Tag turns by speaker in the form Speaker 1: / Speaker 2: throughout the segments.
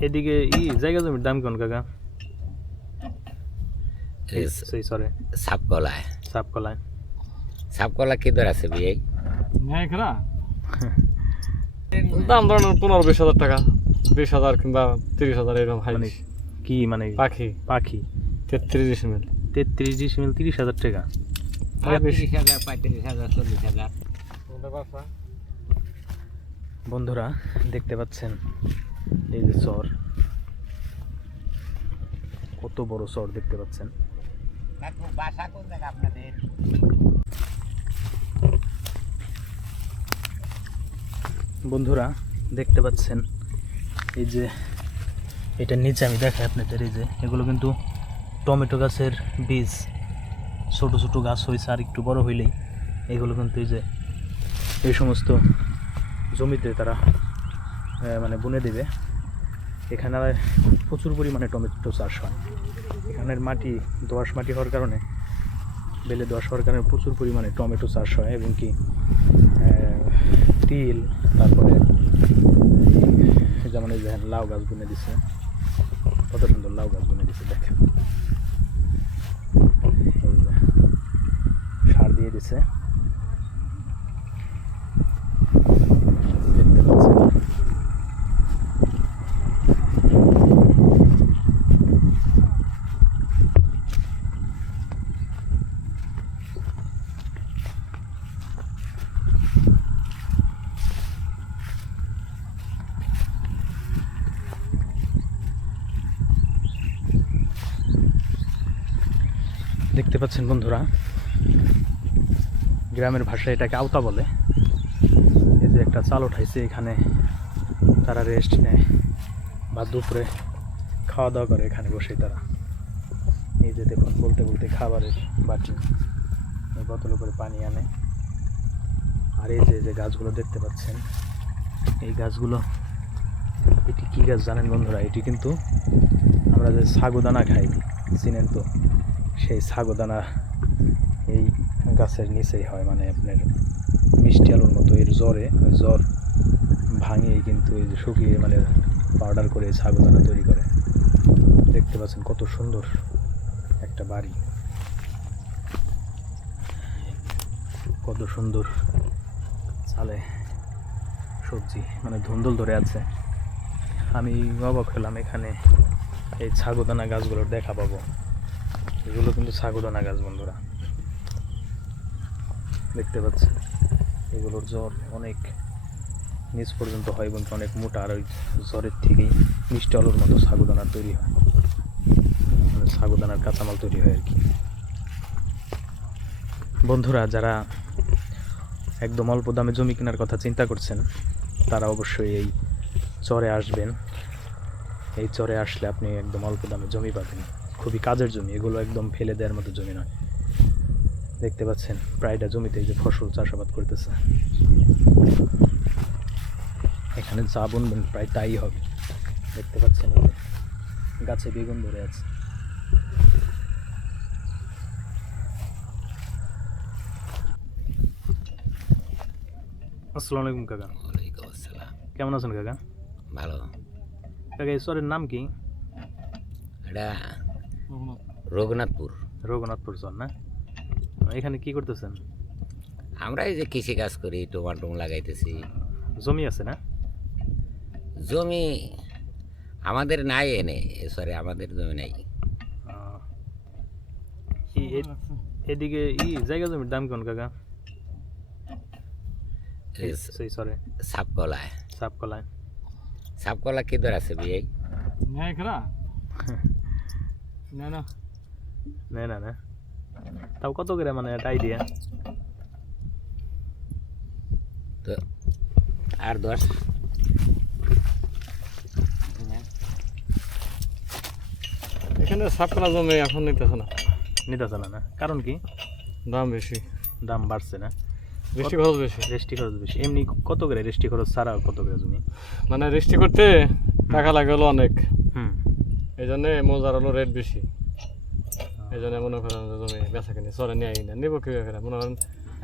Speaker 1: এদিকে ই জায়গা জমির দাম কোন কাকা? সেই সরে
Speaker 2: সাপকলায়
Speaker 1: সাপ
Speaker 2: সাপকলা কি দর আছে বিয়ে?
Speaker 3: খেলা দাম ধরেন পনেরো বিশ হাজার টাকা। বিশ হাজার কিংবা তিরিশ হাজার এরকম হাই
Speaker 1: মানে কি মানে
Speaker 3: পাখি।
Speaker 1: পাখি?
Speaker 3: তেত্রিশ ডিসমিল
Speaker 1: তেত্রিশ ডিসমিল তিরিশ হাজার টাকা।
Speaker 2: তিরিশ হাজার পঁয়ত্রিশ হাজার চল্লিশ হাজার।
Speaker 1: বন্ধুরা দেখতে পাচ্ছেন। এই যে চর। কত বড় চর দেখতে পাচ্ছেন?
Speaker 2: আপনাদের?
Speaker 1: বন্ধুরা দেখতে পাচ্ছেন? এই যে এটা নিচে আমি দেখাই আপনাদের এই যে এগুলো কিন্তু টমেটো গাছের বীজ। ছোট ছোট গাছ হয়েছে আর একটু বড় হইলেই। এগুলো কিন্তু এই যে এই সমস্ত জমিতে তারা মানে বুনে দেবে। এখানে প্রচুর পরিমাণে টমেটো চাষ হয়। এখানের মাটি দোআঁশ মাটি হওয়ার কারণে, বেলে দোআঁশ হওয়ার কারণে প্রচুর পরিমাণে টমেটো চাষ হয় এবং কি তিল, তারপরে যেমন এই দেখেন লাউ গাছ বুনে দিছে। কত সুন্দর লাউ গাছ বুনে দিছে, দেখেন। সার দিয়ে দিছে দেখতে পাচ্ছেন দেখতে পাচ্ছেন বন্ধুরা, গ্রামের ভাষায় এটাকে আওতা বলে। এই যে একটা চাল উঠাইছে, এখানে তারা রেস্ট নেয় বা দুপুরে খাওয়া দাওয়া করে এখানে বসে তারা। এই যে দেখুন, বলতে বলতে খাবারের বাটি বোতলে করে পানি আনে। আর এই যে যে গাছগুলো দেখতে পাচ্ছেন, এই গাছগুলো, এটি কী গাছ জানেন বন্ধুরা? এটি কিন্তু আমরা যে সাগুদানা খাই, চিনেন তো? সেই সাগুদানা এই গাছের নিচেই হয় মানে আপনার মিষ্টি আলুর মতো। এর জ্বরে জ্বর ভাঙিয়ে কিন্তু এই যে শুকিয়ে মানে পাউডার করে এই সাগুদানা তৈরি করে। দেখতে পাচ্ছেন কত সুন্দর একটা বাড়ি। কত সুন্দর চালে সবজি মানে ধুন্দল ধরে আছে। আমি অবাক হলাম এখানে এই ছাগদানা গাছগুলোর দেখা পাবো। এগুলো কিন্তু সাগুদানা গাছ, বন্ধুরা। দেখতে পাচ্ছি এগুলোর জ্বর অনেক নিচ পর্যন্ত হয় কি অনেক মোটা, আর ওই জ্বরের থেকেই মিষ্টি আলুর মতো সাগুদানা তৈরি হয়। মানে ছাগদানার কাঁচামাল তৈরি হয় আর কি। বন্ধুরা, যারা একদম অল্প দামে জমি কেনার কথা চিন্তা করছেন, তারা অবশ্যই এই চরে আসবেন। এই চরে আসলে আপনি একদম অল্প দামে জমি পাবেন। খুবই কাজের জমি এগুলো একদম ফেলে দেওয়ার মতো জমি নয়। দেখতে পাচ্ছেন প্রায়টা জমিতে এই যে ফসল চাষাবাদ করতেছে। এখানে যা বুনবেন প্রায় তাই হবে। দেখতে পাচ্ছেন গাছে বেগুন ধরে আছে। আসসালামু আলাইকুম কাকা।
Speaker 2: ওয়ালাইকুম আসসালাম।
Speaker 1: কেমন আছেন কাকা?
Speaker 2: ভালো।
Speaker 1: কাকা এই নাম কি?
Speaker 2: এটা রঘুনাথপুর।
Speaker 1: রঘুনাথপুর। চর না? এখানে কি করতেছেন?
Speaker 2: আমরা এই যে কৃষি কাজ করি টমাটো লাগাইতেছি।
Speaker 1: জমি আছে না?
Speaker 2: জমি আমাদের নাই এনে সরি আমাদের জমি নাই।
Speaker 1: এদিকে ই জায়গা জমির দাম কেমন কাকা?
Speaker 2: এই
Speaker 1: সেই সরে
Speaker 2: সাপকলায়।
Speaker 1: সাপ
Speaker 2: সাপকলা কি দর আছে বিয়ে
Speaker 3: খেলা না না।
Speaker 1: না না না। তাও কত করে মানে একটা আইডিয়া
Speaker 2: তো আর দশ।
Speaker 3: এখানে সাপকলা জমি এখন নিতেছে না।
Speaker 1: নিতেছে না না। কারণ কি?
Speaker 3: দাম বেশি।
Speaker 1: দাম বাড়ছে না।
Speaker 3: বৃষ্টি খরচ বেশি।
Speaker 1: রেস্টি খরচ বেশি। এমনি কত করে? রেস্টি খরচ ছাড়া কত করে জমি?
Speaker 3: মানে রেস্টি করতে টাকা লাগে হলো অনেক। এই জন্য মজার হলো রেট বেশি। এই জন্য মনে করেন জমি বেচা কিনে চরে নিয়ে আই না নেব কেউ করে মনে করেন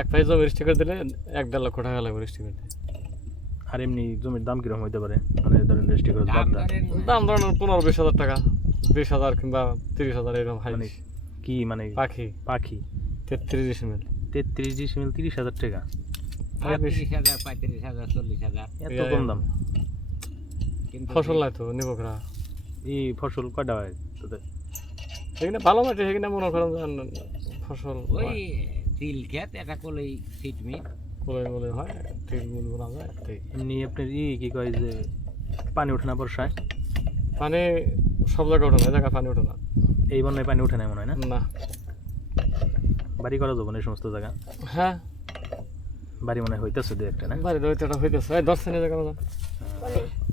Speaker 3: এক পাই জমি রেস্টি করে দিলে এক দেড় লক্ষ টাকা লাগবে রেস্টি করতে।
Speaker 1: আর এমনি জমির দাম কীরকম হইতে পারে? মানে ধরেন রেজিস্ট্রি বাদ
Speaker 2: দাম ধরেন
Speaker 3: পনেরো বিশ হাজার টাকা বিশ হাজার কিংবা তিরিশ হাজার এরকম হাই
Speaker 1: মানে কি মানে
Speaker 3: পাখি।
Speaker 1: পাখি?
Speaker 3: তেত্রিশ ডিসিমেল।
Speaker 1: তেত্রিশ ডিসিমিল তিরিশ হাজার টাকা।
Speaker 2: পঁয়ত্রিশ হাজার পঁয়ত্রিশ হাজার চল্লিশ হাজার।
Speaker 1: এত কম দাম।
Speaker 3: ফসল নাই তো নিবকরা
Speaker 1: এই ফসল কয়টা হয় তোদের?
Speaker 3: সেখানে ভালো মাটি সেখানে মনে করেন যে ফসল
Speaker 2: ওই তিল ক্ষেত এটা করলেই সিটমি
Speaker 3: বলে বলে হয় ঠিক বলব না যায়
Speaker 1: এমনি আপনার ই কি কয় যে পানি ওঠে না বর্ষায়?
Speaker 3: পানি সব জায়গায় ওঠে না এই জায়গায় পানি ওঠে না।
Speaker 1: এই বন্যায় পানি ওঠে না মনে হয় না?
Speaker 3: না।
Speaker 1: বাড়ি করা যাব না এই সমস্ত জায়গা?
Speaker 3: হ্যাঁ।
Speaker 1: বাড়ি মনে হয় হইতেছে দু একটা না?
Speaker 3: বাড়িতে হইতে হইতেছে। দশ শ্রেণি জায়গা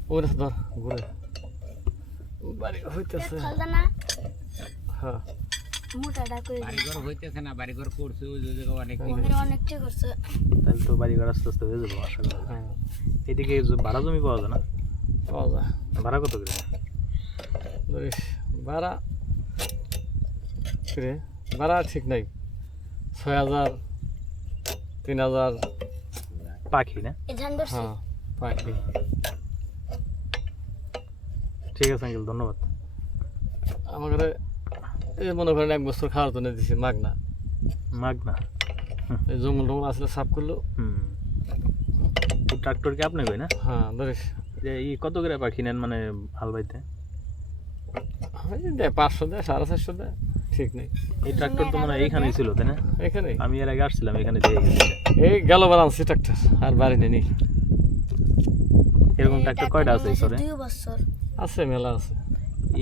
Speaker 3: ওই রাস্তা ধর ঘুরে। বাড়ি হইতেছে। হ্যাঁ।
Speaker 4: মোটাটা করে দিই।
Speaker 2: বাড়িঘর হইতেছে না বাড়িঘর করছে ওই যে অনেক
Speaker 4: আমাদের করছে।
Speaker 1: তাহলে তো বাড়ি ঘর আস্তে আস্তে হয়ে যাব আশা করা যায়।
Speaker 3: হ্যাঁ।
Speaker 1: এদিকে ভাড়া জমি পাওয়া যায় না?
Speaker 3: পাওয়া যায়।
Speaker 1: ভাড়া কত করে?
Speaker 3: ভাড়া কিরে ভাড়া ঠিক নাই। ছয় হাজার তিন হাজার।
Speaker 1: পাখি না?
Speaker 3: হ্যাঁ পাখি।
Speaker 1: ঠিক আছে আঙ্কেল ধন্যবাদ।
Speaker 3: আমাকে এই মনে করেন এক বছর খাওয়ার জন্য দিছি
Speaker 1: মাগনা। মাগনা?
Speaker 3: এই জঙ্গল টঙ্গল আসলে সাফ করল।
Speaker 1: হুম। এই ট্রাক্টর কি আপনি কই না
Speaker 3: হ্যাঁ ধরিস
Speaker 1: যে ই কত করে পাখি নেন মানে হাল বাইতে?
Speaker 3: দেয় পাঁচশো দেয় সাড়ে চারশো দেয় ঠিক নেই।
Speaker 1: এই ট্রাক্টর তো মানে এইখানেই ছিল তাই না?
Speaker 3: এখানে
Speaker 1: আমি এর আগে আসছিলাম এখানে দিয়ে গেছি।
Speaker 3: এই গেল বার আনছি ট্রাক্টর আর বাড়ি নেই।
Speaker 1: এরকম ট্রাক্টর কয়টা আছে এই সরে
Speaker 4: দুই বছর।
Speaker 3: আছে মেলা আছে।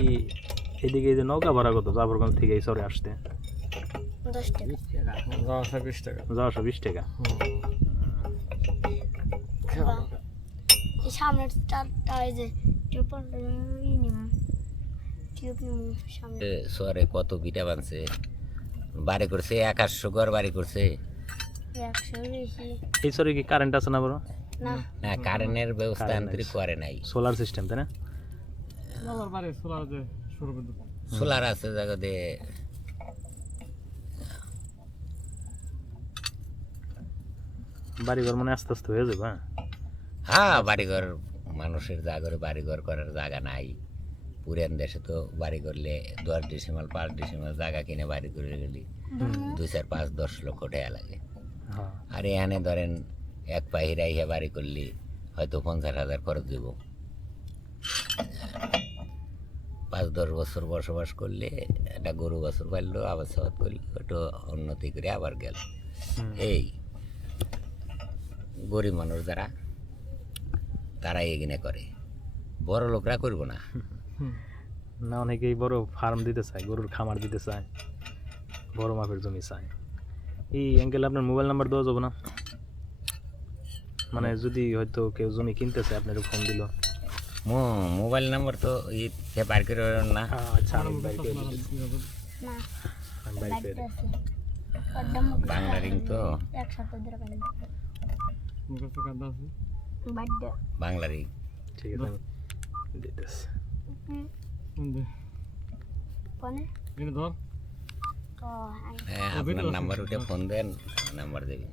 Speaker 1: এই এদিকে এই যে নৌকা ভাড়া কত? জাফরগঞ্জ থেকে এই সরে আসতে।
Speaker 4: দশ টাকা।
Speaker 3: যাওয়া আসা বিশ টাকা।
Speaker 1: যাওয়াশো বিশ টাকা?
Speaker 4: সামনের চারটা এই যে
Speaker 2: কত বিটা বানছে? বাড়ি করছে একাশশো ঘর বাড়ি করছে।
Speaker 1: এই সরে কি কারেন্ট আছে না বড়
Speaker 4: না।
Speaker 2: কারেন্টের ব্যবস্থা আন্তরিক করে নাই।
Speaker 1: সোলার সিস্টেম তাই না?
Speaker 3: আমার বাড়ি সোলার যে শুরু
Speaker 2: সোলার আছে জায়গাতে
Speaker 1: বাড়ি ঘর মানে আস্তে আস্তে হয়ে যাবে হ্যাঁ?
Speaker 2: হ্যাঁ বাড়িঘর মানুষের জাগরে বাড়িঘর করার জায়গা নাই। পুরান দেশে তো বাড়ি করলে দশ ডিসিমাল পাঁচ ডিসিমাল জায়গা কিনে বাড়ি করে গেলি। দুই চার পাঁচ দশ লক্ষ টাকা লাগে।
Speaker 1: হ্যাঁ।
Speaker 2: আর এখানে ধরেন এক পাহিরা ইহা বাড়ি করলি হয়তো পঞ্চাশ হাজার খরচ দেব পাঁচ দশ বছর বসবাস করলে একটা গরু বছর পারল আবার সাবাদ করল একটু উন্নতি করে আবার গেল। এই গরিব মানুষ যারা তারা এগিনে করে। বড় লোকরা করব না।
Speaker 1: না অনেকেই বড় ফার্ম দিতে চায় গরুর খামার দিতে চায় বড় মাপের জমি চায়। এই অ্যাঙ্কেল আপনার মোবাইল নাম্বার দেওয়া যাবে না? মানে যদি হয়তো কেউ জমি কিনতে চায় আপনার ফোন দিল।
Speaker 2: মো- মোবাইল নাম্বার তো ই সে বার করে বেরোন না
Speaker 1: আচ্ছা আমি বাইর করে দিচ্ছি।
Speaker 4: না
Speaker 1: আমি বাইর করে
Speaker 4: বাড়িতে
Speaker 1: দিচ্ছি।
Speaker 4: আছে কড্ডা মুখ
Speaker 2: বাংলা রিং তো
Speaker 4: এক সপ্তাহ ধরে পানি
Speaker 3: মুখের তো কান্দা আছে
Speaker 4: বাড়িতে
Speaker 2: বাংলা রিং
Speaker 1: ঠিক আছে
Speaker 2: হ্যাঁ আপনার নাম্বার উঠে ফোন দেন নাম্বার দেবেন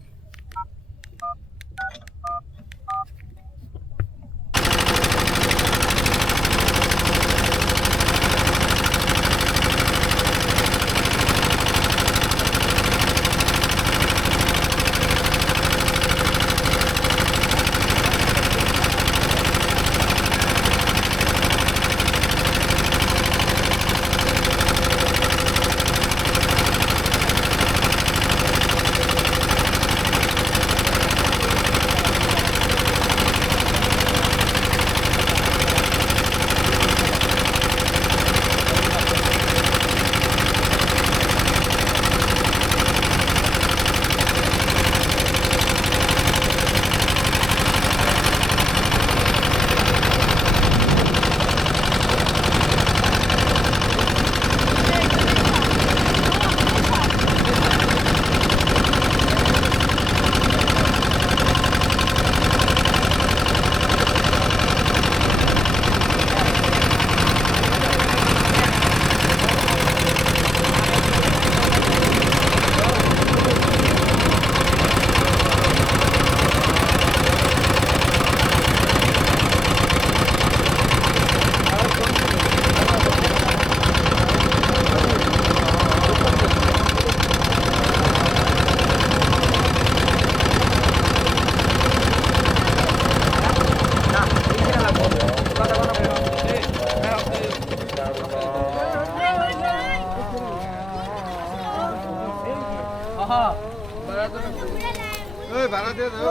Speaker 5: ভাড়া
Speaker 2: দিয়ে দেবো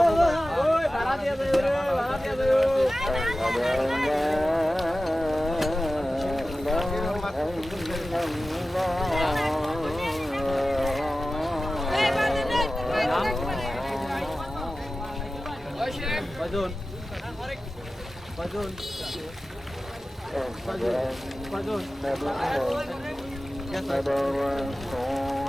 Speaker 2: ভাড়া দিয়ে দেবো ভাড়া দিয়ে দেবো বাজুন বাজুন বাজুন বাজুন